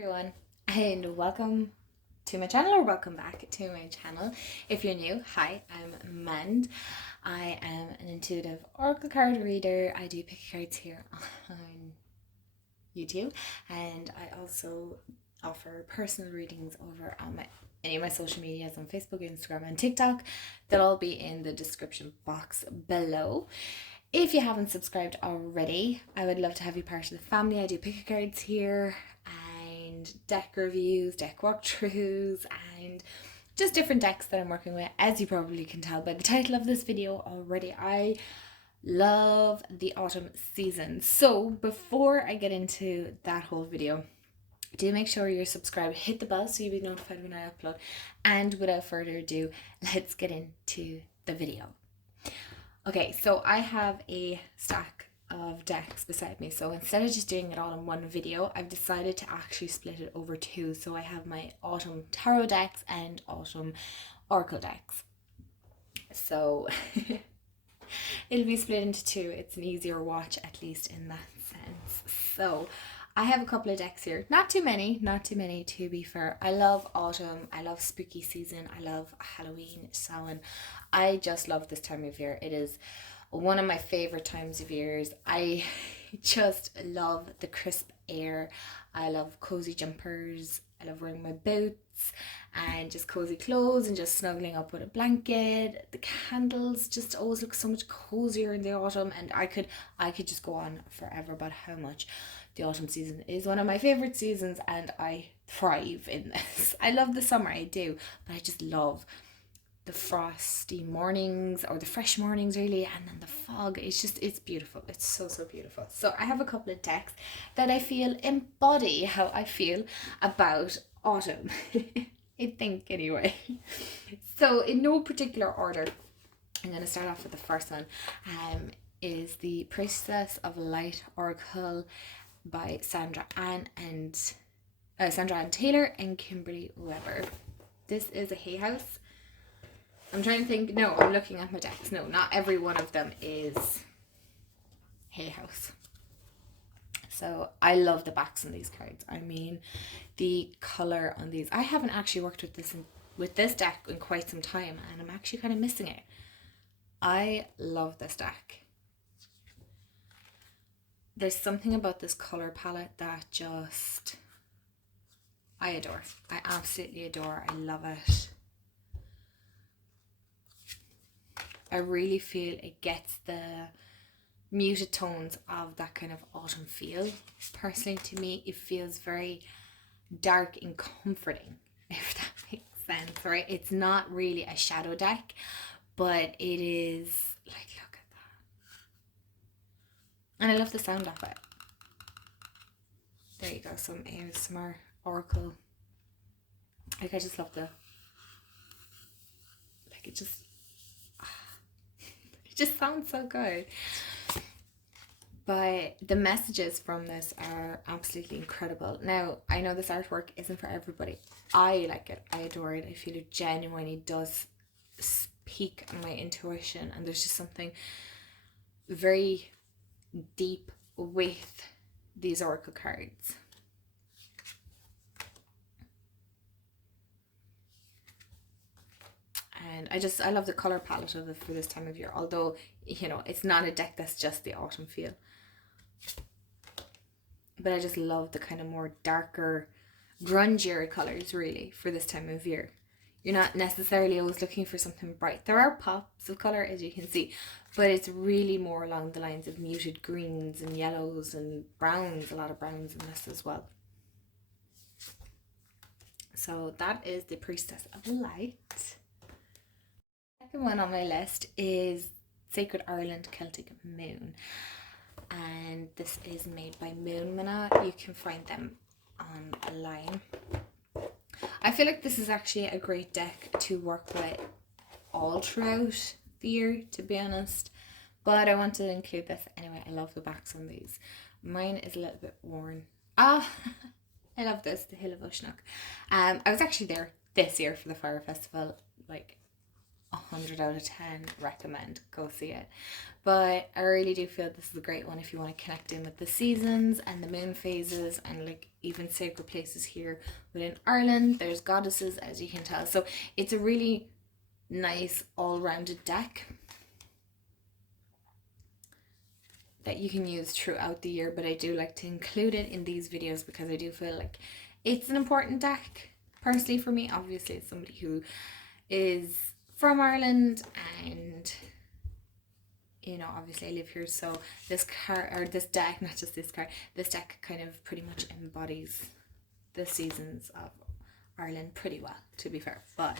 Everyone, and welcome to my channel, or welcome back to my channel. If you're new, hi, I'm Mand. I am an intuitive oracle card reader. I do pick cards here on YouTube, and I also offer personal readings over on any of my social medias on Facebook, Instagram, and TikTok. They'll all be in the description box below. If you haven't subscribed already, I would love to have you part of the family. I do pick cards here and deck reviews, deck walkthroughs, and just different decks that I'm working with. As you probably can tell by the title of this video already, I love the autumn season. So before I get into that whole video, do make sure you're subscribed, hit the bell so you'll be notified when I upload. And without further ado, let's get into the video. Okay, so I have a stack of decks beside me. So instead of just doing it all in one video, I've decided to actually split it over two. So I have my autumn tarot decks and autumn oracle decks. So it'll be split into two. It's an easier watch, at least in that sense. So I have a couple of decks here. Not too many to be fair. I love autumn. I love spooky season. I love Halloween, Samhain. I just love this time of year. It is one of my favorite times of years. I just love the crisp air. I love cozy jumpers. I love wearing my boots and just cozy clothes and just snuggling up with a blanket. The candles just always look so much cozier in the autumn, and I could just go on forever about how much the autumn season is one of my favorite seasons, and I thrive in this. I love the summer, I do, but I just love the frosty mornings, or the fresh mornings really, and then the fog. It's beautiful. It's so beautiful. So I have a couple of decks that I feel embody how I feel about autumn. I think anyway. So in no particular order, I'm going to start off with the first one. Is the Priestess of Light Oracle by Sandra Ann Taylor and Kimberly Weber. This is a Hay House. I'm trying to think. No, I'm looking at my decks. No, not every one of them is Hay House. So I love the backs on these cards. I mean, the color on these. I haven't actually worked with this deck in quite some time, and I'm actually kind of missing it. I love this deck. There's something about this color palette that just I adore. I absolutely adore. I love it. I really feel it gets the muted tones of that kind of autumn feel. Personally, to me, it feels very dark and comforting, if that makes sense, right? It's not really a shadow deck, but it is like, look at that. And I love the sound of it. There you go, some ASMR oracle. Like, I just love it just sounds so good. But the messages from this are absolutely incredible. Now, I know this artwork isn't for everybody. I like it. I adore it. I feel it genuinely does speak my intuition, and there's just something very deep with these oracle cards. And I love the color palette of it for this time of year, although, you know, it's not a deck that's just the autumn feel. But I just love the kind of more darker, grungier colors really for this time of year. You're not necessarily always looking for something bright. There are pops of color, as you can see, but it's really more along the lines of muted greens and yellows and browns, a lot of browns in this as well. So that is the Priestess of Light. Second one on my list is Sacred Ireland Celtic Moon, and this is made by Moon Mana. You can find them online. I feel like this is actually a great deck to work with all throughout the year, to be honest, but I wanted to include this anyway. I love the backs on these. Mine is a little bit worn. I love this, the Hill of Ushnock. I was actually there this year for the Fire Festival, like 100 out of 10 recommend. Go see it. But I really do feel this is a great one if you want to connect in with the seasons and the moon phases and like even sacred places here within Ireland. There's goddesses, as you can tell. So it's a really nice all-rounded deck that you can use throughout the year, but I do like to include it in these videos because I do feel like it's an important deck personally for me. Obviously, it's somebody who is from Ireland, and you know, obviously I live here, so this card, or this deck, not just this card, this deck kind of pretty much embodies the seasons of Ireland pretty well, to be fair, but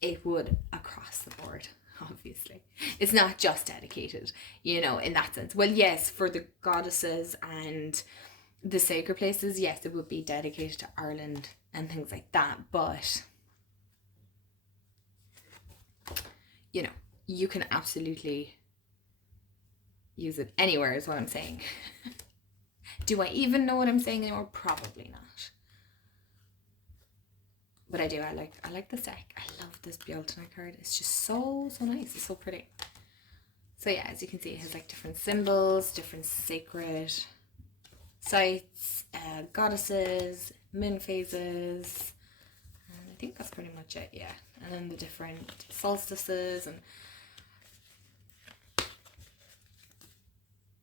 it would across the board. Obviously, it's not just dedicated, you know, in that sense. Well, yes, for the goddesses and the sacred places, yes, it would be dedicated to Ireland and things like that, but you know, you can absolutely use it anywhere is what I'm saying. Do I even know what I'm saying anymore? Probably not. But I do, I like this deck. I love this Bealtaine card. It's just so nice. It's so pretty. So yeah, as you can see, it has like different symbols, different sacred sites, goddesses, moon phases, and I think that's pretty much it, yeah. And then the different solstices, and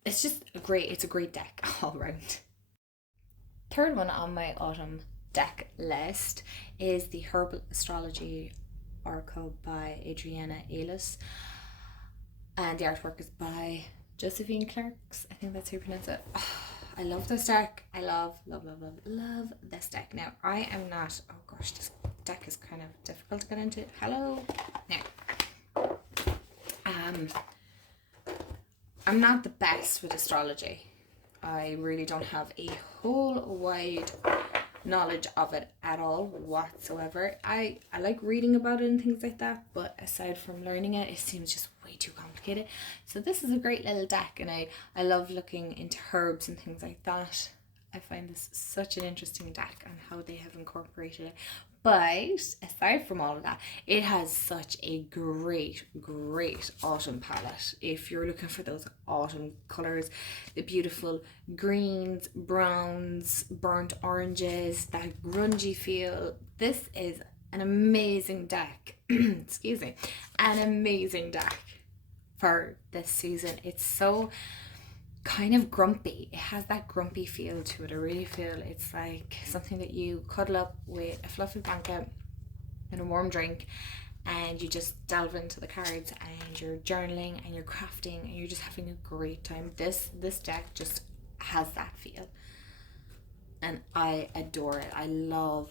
it's just it's a great deck all round. Third one on my autumn deck list is the Herbal Astrology Oracle by Adriana Ellis, and the artwork is by Josephine Clarks. I think that's how you pronounce it. Oh, I love this deck. I love this deck. Now, I am not, oh gosh, this deck is kind of difficult to get into. Hello. Now, I'm not the best with astrology. I really don't have a whole wide knowledge of it at all whatsoever. I like reading about it and things like that, but aside from learning it, it seems just way too complicated. So this is a great little deck, and I love looking into herbs and things like that. I find this such an interesting deck and how they have incorporated it. But aside from all of that, it has such a great autumn palette. If you're looking for those autumn colors, the beautiful greens, browns, burnt oranges, that grungy feel, this is an amazing deck. Excuse me, an amazing deck for this season. It's so kind of grumpy. It has that grumpy feel to it. I really feel it's like something that you cuddle up with a fluffy blanket and a warm drink, and you just delve into the cards and you're journaling and you're crafting and you're just having a great time. This deck just has that feel, and I adore it. I love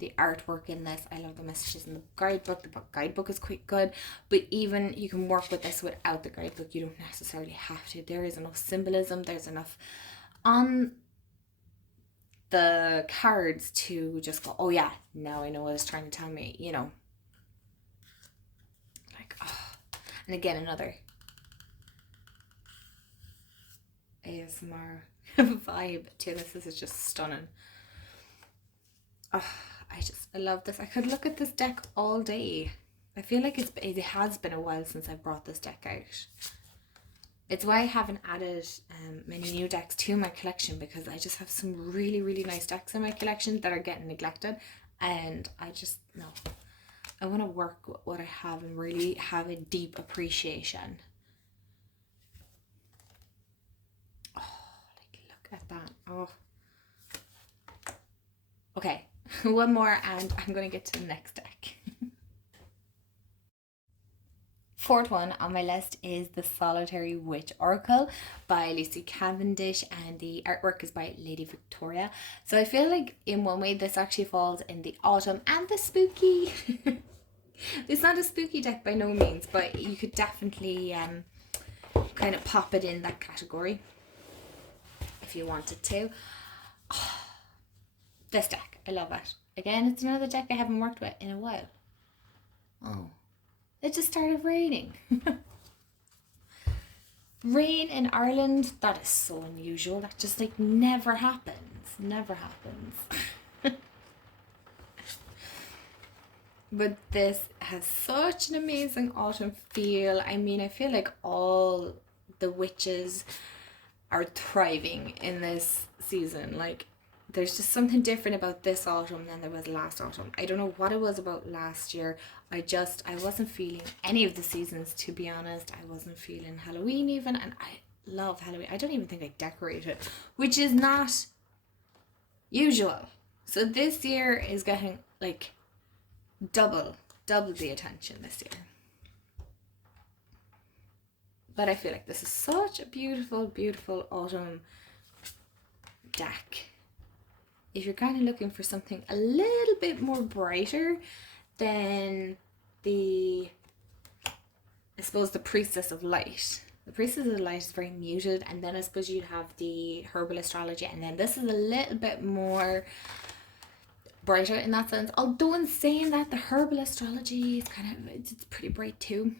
the artwork in this. I love the messages in the guidebook. The guidebook is quite good, but even you can work with this without the guidebook. You don't necessarily have to. There is enough symbolism. There's enough on the cards to just go, oh yeah, now I know what it's trying to tell me, you know. Like, oh. And again, another ASMR vibe to this. This is just stunning. Oh, I love this. I could look at this deck all day. I feel like it has been a while since I brought this deck out. It's why I haven't added many new decks to my collection, because I just have some really nice decks in my collection that are getting neglected, and I just, no. I want to work with what I have and really have a deep appreciation. Oh, like, look at that. Oh. Okay. One more and I'm going to get to the next deck. Fourth one on my list is the Solitary Witch Oracle by Lucy Cavendish, and the artwork is by Lady Victoria. So I feel like in one way this actually falls in the autumn and the spooky. It's not a spooky deck by no means, but you could definitely kind of pop it in that category if you wanted to. Oh, this deck, I love it. Again, it's another deck I haven't worked with in a while. Oh, it just started raining. Rain in Ireland, that is so unusual. That just like never happens. Never happens. But this has such an amazing autumn feel. I mean, I feel like all the witches are thriving in this season. Like, there's just something different about this autumn than there was last autumn. I don't know what it was about last year. I wasn't feeling any of the seasons, to be honest. I wasn't feeling Halloween even, and I love Halloween. I don't even think I decorated, which is not usual. So this year is getting like double the attention this year. But I feel like this is such a beautiful autumn deck. If you're kind of looking for something a little bit more brighter than I suppose the Priestess of Light. The Priestess of Light is very muted, and then I suppose you'd have the Herbal Astrology, and then this is a little bit more brighter in that sense. Although in saying that, the Herbal Astrology is it's pretty bright too.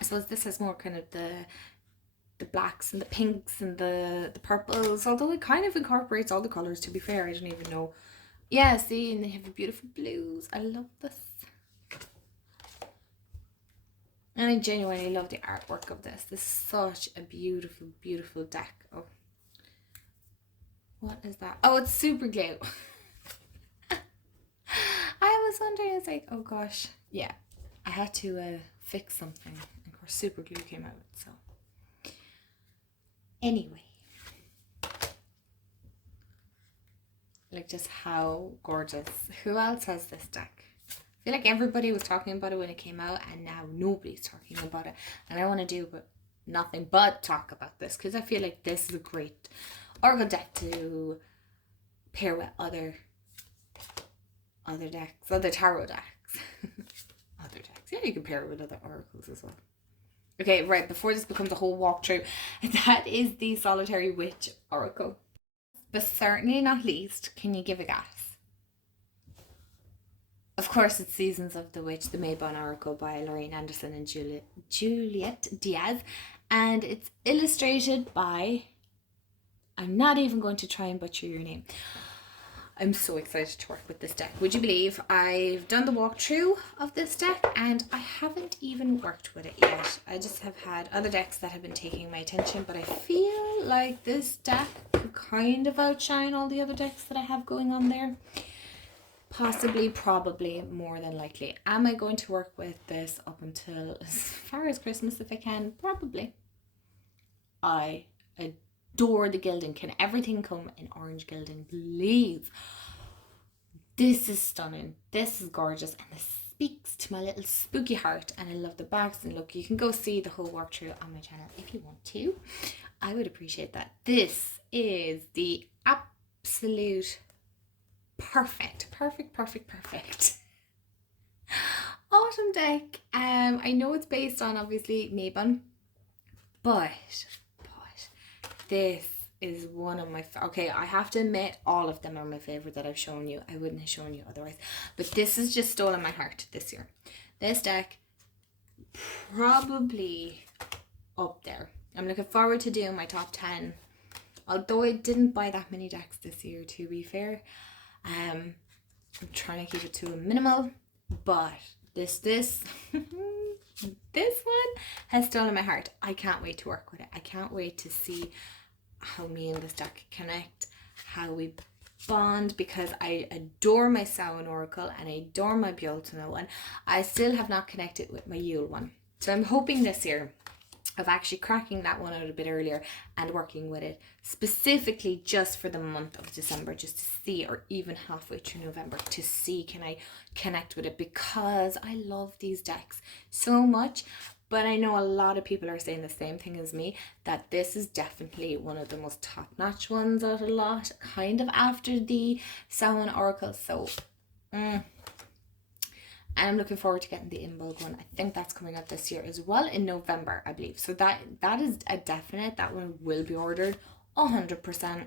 I suppose this has more kind of the blacks and the pinks and the purples, although it kind of incorporates all the colours, to be fair. I don't even know. Yeah, see, and they have the beautiful blues. I love this. And I genuinely love the artwork of this. This is such a beautiful deck. Oh, what is that? Oh, it's super glue. I was wondering, I was like, oh gosh. Yeah, I had to fix something. And of course, super glue came out, so. Anyway. Like, just how gorgeous. Who else has this deck? I feel like everybody was talking about it when it came out, and now nobody's talking about it. And I want to do nothing but talk about this, because I feel like this is a great oracle deck to pair with other decks, other tarot decks. Other decks. Yeah, you can pair it with other oracles as well. Okay, right, before this becomes a whole walkthrough, that is the Solitary Witch Oracle. But certainly not least, can you give a guess? Of course, it's Seasons of the Witch, the Maybon Oracle by Lorraine Anderson and Juliet Diaz. And it's illustrated by... I'm not even going to try and butcher your name. I'm so excited to work with this deck. Would you believe I've done the walkthrough of this deck and I haven't even worked with it yet. I just have had other decks that have been taking my attention, but I feel like this deck could kind of outshine all the other decks that I have going on there. Possibly, probably, more than likely. Am I going to work with this up until as far as Christmas if I can? Probably. I adore the gilding. Can everything come in orange gilding, please? This is stunning. This is gorgeous, and this speaks to my little spooky heart, and I love the backs. And look, you can go see the whole walkthrough on my channel if you want to. I would appreciate that. This is the absolute perfect autumn deck. I know it's based on obviously Maybon, but this is one of my okay, I have to admit, all of them are my favorite that I've shown you. I wouldn't have shown you otherwise, but this has just stolen my heart this year. This deck, probably up there. I'm looking forward to doing my top 10, although I didn't buy that many decks this year, to be fair. I'm trying to keep it to a minimal, but this one has stolen my heart. I can't wait to work with it. I can't wait to see how me and this deck connect, how we bond, because I adore my Samhain Oracle and I adore my Beoltano one. I still have not connected with my Yule one. So I'm hoping this year of actually cracking that one out a bit earlier and working with it specifically just for the month of December, just to see, or even halfway through November, to see can I connect with it, because I love these decks so much. But I know a lot of people are saying the same thing as me, that this is definitely one of the most top-notch ones out of a lot, kind of after the Samhain Oracle. So and I'm looking forward to getting the Imbolg one. I think that's coming out this year as well, in November, I believe. So that is a definite. That one will be ordered 100%.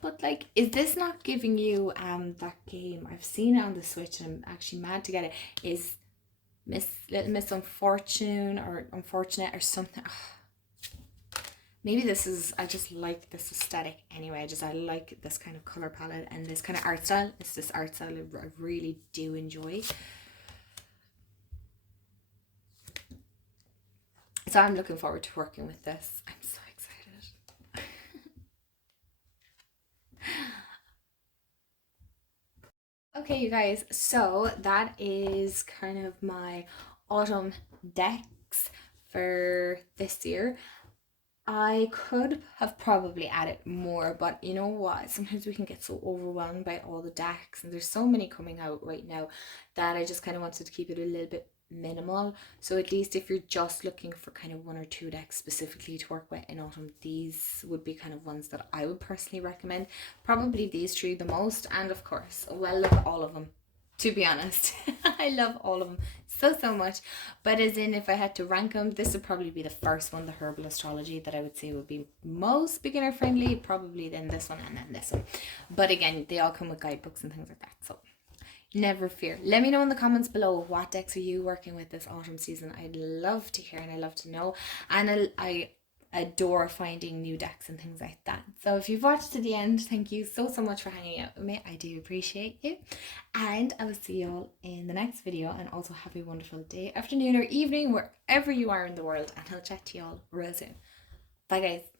But like, is this not giving you that game? I've seen it on the Switch and I'm actually mad to get it. Is Little Miss Unfortune or Unfortunate or something? maybe this is, I just like this aesthetic anyway. I like this kind of color palette and this kind of art style. It's this art style I really do enjoy. So I'm looking forward to working with this. I'm so excited. Okay, you guys, so that is kind of my autumn decks for this year. I could have probably added more, but you know what? Sometimes we can get so overwhelmed by all the decks, and there's so many coming out right now that I just kind of wanted to keep it a little bit minimal. So at least if you're just looking for kind of one or two decks specifically to work with in autumn, these would be kind of ones that I would personally recommend. Probably these three the most, and of course, well, look, all of them. To be honest, I love all of them so much. But as in, if I had to rank them, this would probably be the first one, the Herbal Astrology, that I would say would be most beginner friendly. Probably then this one and then this one. But again, they all come with guidebooks and things like that. So never fear. Let me know in the comments below, what decks are you working with this autumn season? I'd love to hear and I love to know. And I adore finding new decks and things like that. So if you've watched to the end, thank you so much for hanging out with me. I do appreciate you. And I will see you all in the next video. And also have a wonderful day, afternoon or evening, wherever you are in the world. And I'll chat to you all real soon. Bye guys.